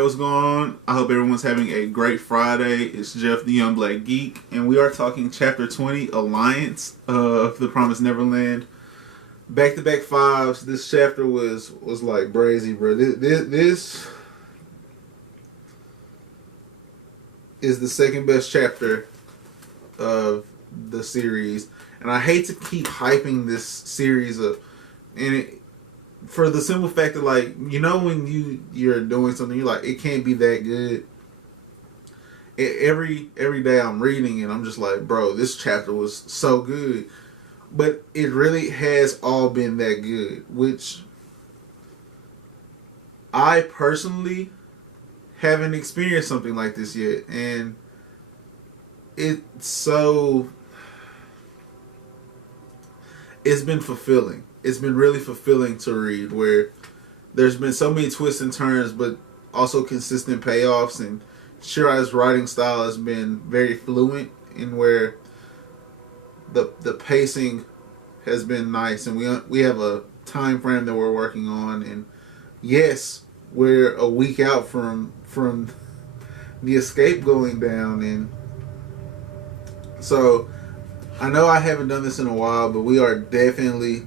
Alright, what's going on? I hope everyone's having a great Friday. It's Jeff the Young Black Geek, and we are talking Chapter 20, Alliance of The Promised Neverland. Back-to-back fives. This chapter was like brazy, bro. This is the second best chapter of the series, and I hate to keep hyping this series up, for the simple fact that, like, you know, when you're doing something, you're like, it can't be that good. Every day I'm reading and I'm just like, bro, this chapter was so good, but it really has all been that good, which I personally haven't experienced something like this yet, and it's been fulfilling. It's been really fulfilling to read, where there's been so many twists and turns, but also consistent payoffs, and Shirai's writing style has been very fluent, in where the pacing has been nice, and we have a time frame that we're working on, and yes, we're a week out from the escape going down, and so I know I haven't done this in a while, but we are definitely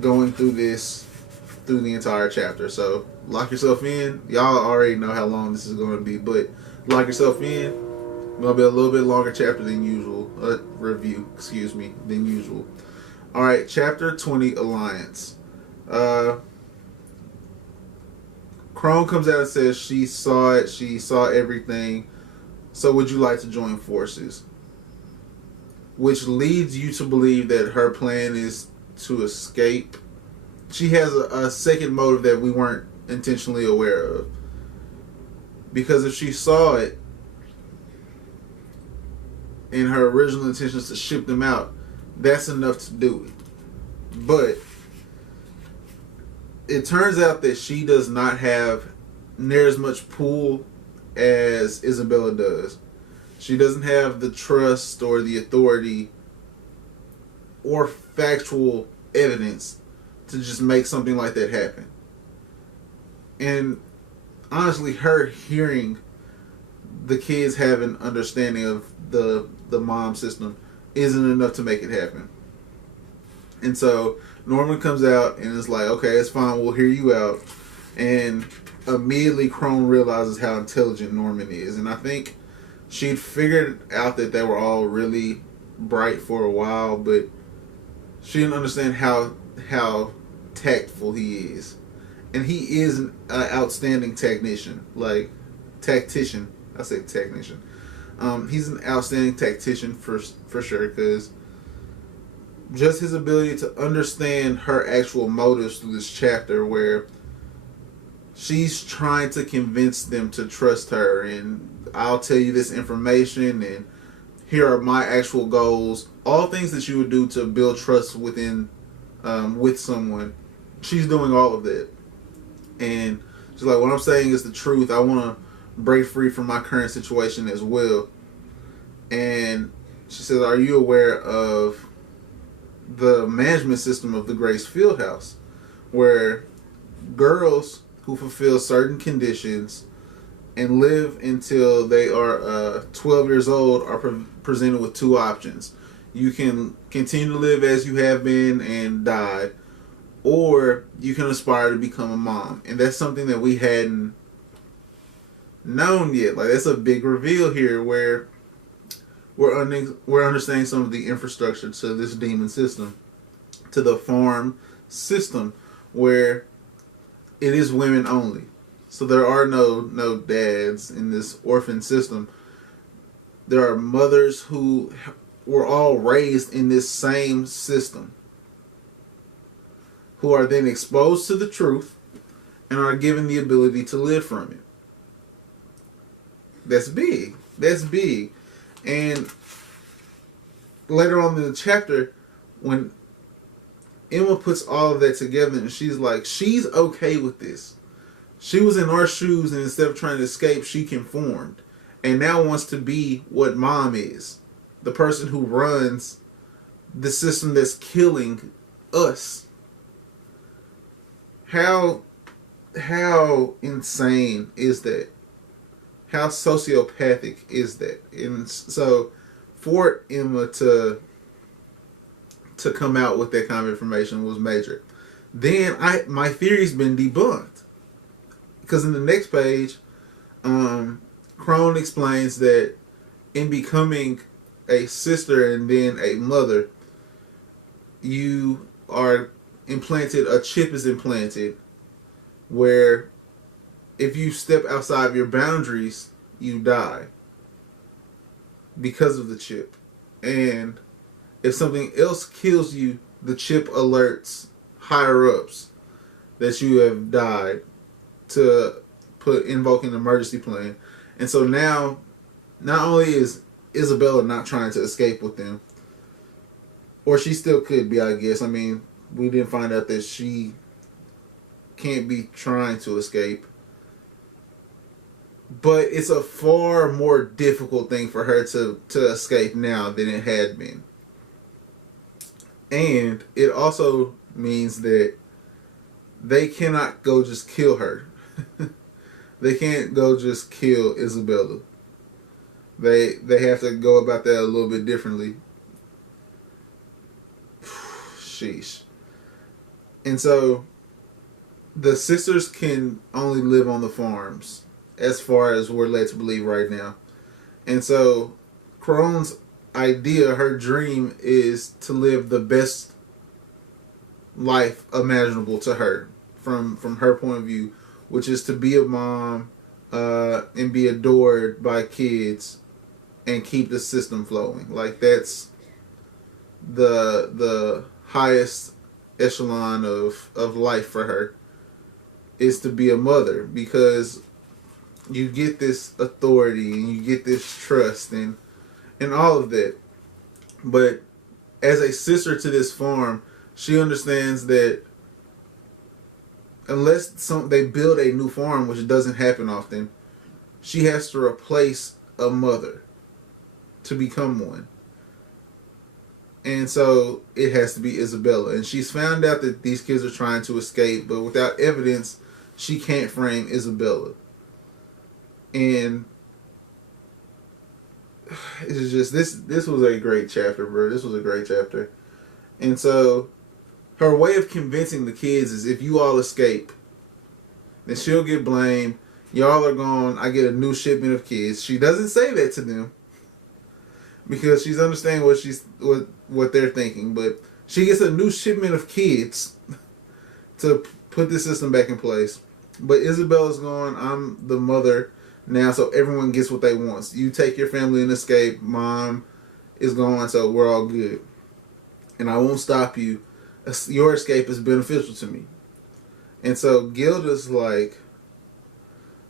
going through the entire chapter. So lock yourself in. Y'all already know how long this is going to be, but lock yourself in. It's going to be a little bit longer chapter than usual. Than usual. All right, chapter 20, Alliance. Crone comes out and says she saw it. She saw everything. So would you like to join forces? Which leads you to believe that her plan is to escape. She has a second motive that we weren't intentionally aware of. Because if she saw it, and her original intention is to ship them out, that's enough to do it. But it turns out that she does not have near as much pull as Isabella does. She doesn't have the trust or the authority or factual evidence to just make something like that happen. And honestly, her hearing the kids have an understanding of the mom system isn't enough to make it happen. And so Norman comes out and is like, okay, it's fine, we'll hear you out. And immediately Crone realizes how intelligent Norman is. And I think she'd figured out that they were all really bright for a while, but she didn't understand how tactful he is. And he is an outstanding technician. Like, tactician. I say technician. He's an outstanding tactician for sure, because just his ability to understand her actual motives through this chapter, where she's trying to convince them to trust her, and I'll tell you this information, and here are my actual goals. All things that you would do to build trust with someone. She's doing all of that. And she's like, what I'm saying is the truth. I want to break free from my current situation as well. And she says, are you aware of the management system of the Grace Fieldhouse, where girls who fulfill certain conditions and live until they are 12 years old are presented with two options. You can continue to live as you have been and die, or you can aspire to become a mom. And that's something that we hadn't known yet. Like, that's a big reveal here, where we're understanding some of the infrastructure to this demon system, to the farm system, where it is women only. So there are no dads in this orphan system. There are mothers who were all raised in this same system, who are then exposed to the truth and are given the ability to live from it. That's big. That's big. And later on in the chapter, when Emma puts all of that together, and she's like, she's okay with this. She was in our shoes, and instead of trying to escape, she conformed. And now wants to be what mom is. The person who runs the system that's killing us. How how insane is that? How sociopathic is that? And so, for Emma to come out with that kind of information was major. Then my theory's been debunked because in the next page, Crone explains that in becoming a sister and then a mother, you are implanted. A chip is implanted where if you step outside your boundaries, you die because of the chip. And if something else kills you, the chip alerts higher ups that you have died to invoke an emergency plan. And so now, not only is Isabella not trying to escape with them, or she still could be, I guess. I mean, we didn't find out that she can't be trying to escape. But it's a far more difficult thing for her to escape now than it had been. And it also means that they cannot go just kill her. They can't go just kill Isabella. They have to go about that a little bit differently. Sheesh. And so the sisters can only live on the farms, as far as we're led to believe right now. And so Crone's idea, her dream, is to live the best life imaginable to her from her point of view, which is to be a mom and be adored by kids and keep the system flowing. Like, that's the highest echelon of life for her, is to be a mother, because you get this authority and you get this trust and all of that. But as a sister to this farm, she understands that unless they build a new farm, which doesn't happen often, she has to replace a mother to become one. And so it has to be Isabella. And she's found out that these kids are trying to escape, but without evidence, she can't frame Isabella. And it's just, this was a great chapter, bro. This was a great chapter. And so her way of convincing the kids is, if you all escape, then she'll get blamed. Y'all are gone. I get a new shipment of kids. She doesn't say that to them because she's understanding what they're thinking. But she gets a new shipment of kids to put the system back in place. But Isabella's gone. I'm the mother now, so everyone gets what they want. You take your family and escape. Mom is gone, so we're all good. And I won't stop you. Your escape is beneficial to me. And so Gilda's like,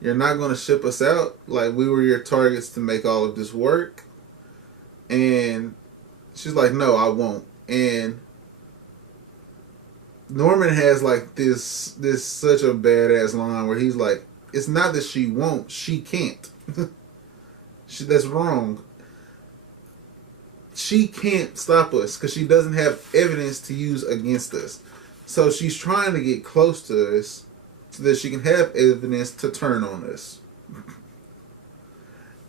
you're not going to ship us out? Like, we were your targets to make all of this work? And she's like, no, I won't. And Norman has like this such a badass line where he's like, it's not that she won't, she can't. That's wrong. She can't stop us because she doesn't have evidence to use against us. So she's trying to get close to us so that she can have evidence to turn on us.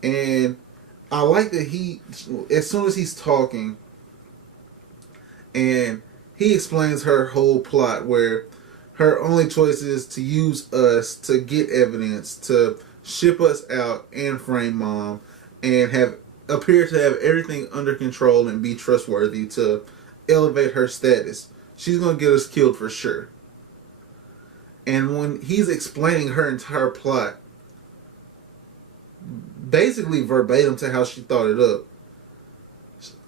And I like that he, as soon as he's talking, and he explains her whole plot where her only choice is to use us to get evidence, to ship us out and frame Mom, and appear to have everything under control and be trustworthy to elevate her status. She's going to get us killed for sure. And when he's explaining her entire plot, basically verbatim to how she thought it up,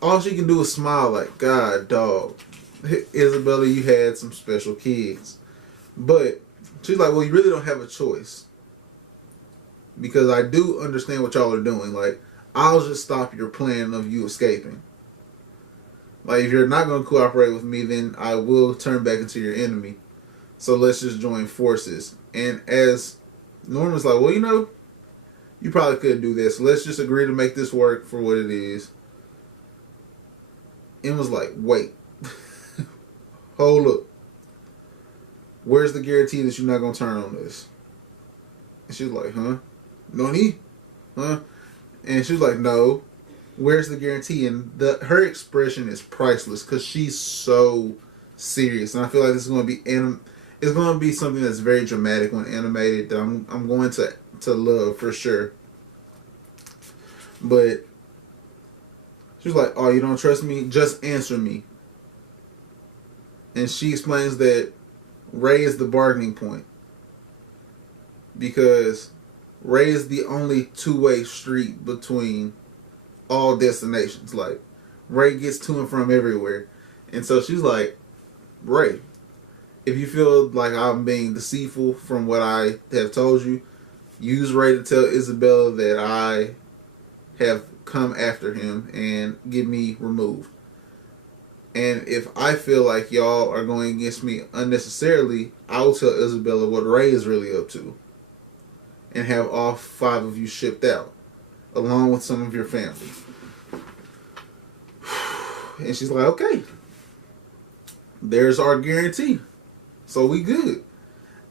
all she can do is smile like, God, dog, Isabella, you had some special kids. But she's like, well, you really don't have a choice, because I do understand what y'all are doing. Like, I'll just stop your plan of you escaping. Like, if you're not going to cooperate with me, then I will turn back into your enemy. So let's just join forces. And as Norman's like, well, you probably could do this. So let's just agree to make this work for what it is. Emma's like, wait. Hold up. where's the guarantee that you're not gonna turn on this? And she was like, huh? Noni? Huh? And she was like, no. Where's the guarantee? And her expression is priceless because she's so serious, and I feel like this is going to be it's going to be something that's very dramatic when animated that I'm going to love for sure. But she was like, "Oh, you don't trust me? Just answer me." And she explains that Ray is the bargaining point because Ray is the only two-way street between all destinations. Like, Ray gets to and from everywhere. And so she's like, Ray, if you feel like I'm being deceitful from what I have told you, use Ray to tell Isabella that I have come after him and get me removed. And if I feel like y'all are going against me unnecessarily, I will tell Isabella what Ray is really up to and have all 5 of you shipped out, along with some of your family. And she's like, okay, there's our guarantee. So we good.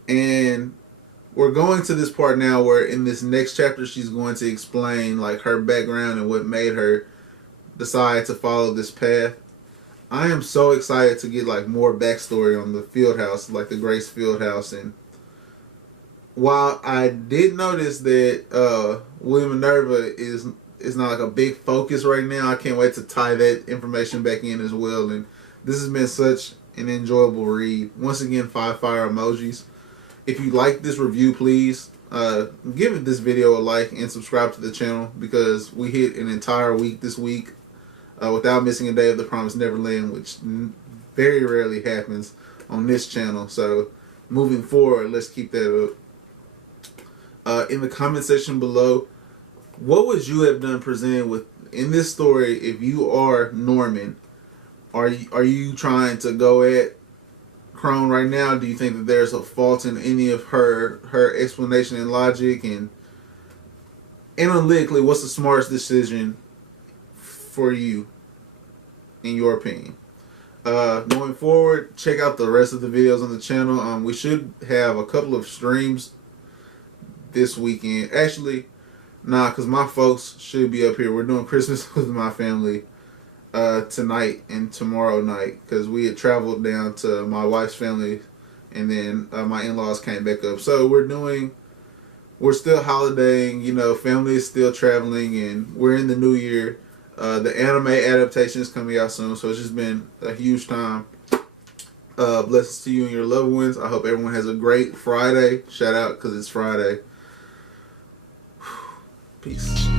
And we're going to this part now where in this next chapter she's going to explain like her background and what made her decide to follow this path. I am so excited to get like more backstory on the field house, like the Grace field house. And while I did notice that William Minerva is not like a big focus right now, I can't wait to tie that information back in as well. And this has been such an enjoyable read. Once again, 5 fire emojis. If you like this review, please give this video a like and subscribe to the channel because we hit an entire week this week without missing a day of The Promised Neverland, which very rarely happens on this channel. So moving forward, let's keep that up. In the comment section below, what would you have done presented with in this story if you are Norman? Are you trying to go at Crone right now? Do you think that there's a fault in any of her explanation and logic? And analytically, what's the smartest decision for you, in your opinion? Going forward, check out the rest of the videos on the channel. We should have a couple of streams this weekend. Actually, nah, because my folks should be up here. We're doing Christmas with my family tonight and tomorrow night because we had traveled down to my wife's family and then my in-laws came back up. So we're still holidaying, you know, family is still traveling, and we're in the new year. The anime adaptation is coming out soon, so it's just been a huge time. Blessings to you and your loved ones. I hope everyone has a great Friday. Shout out because it's Friday. Peace.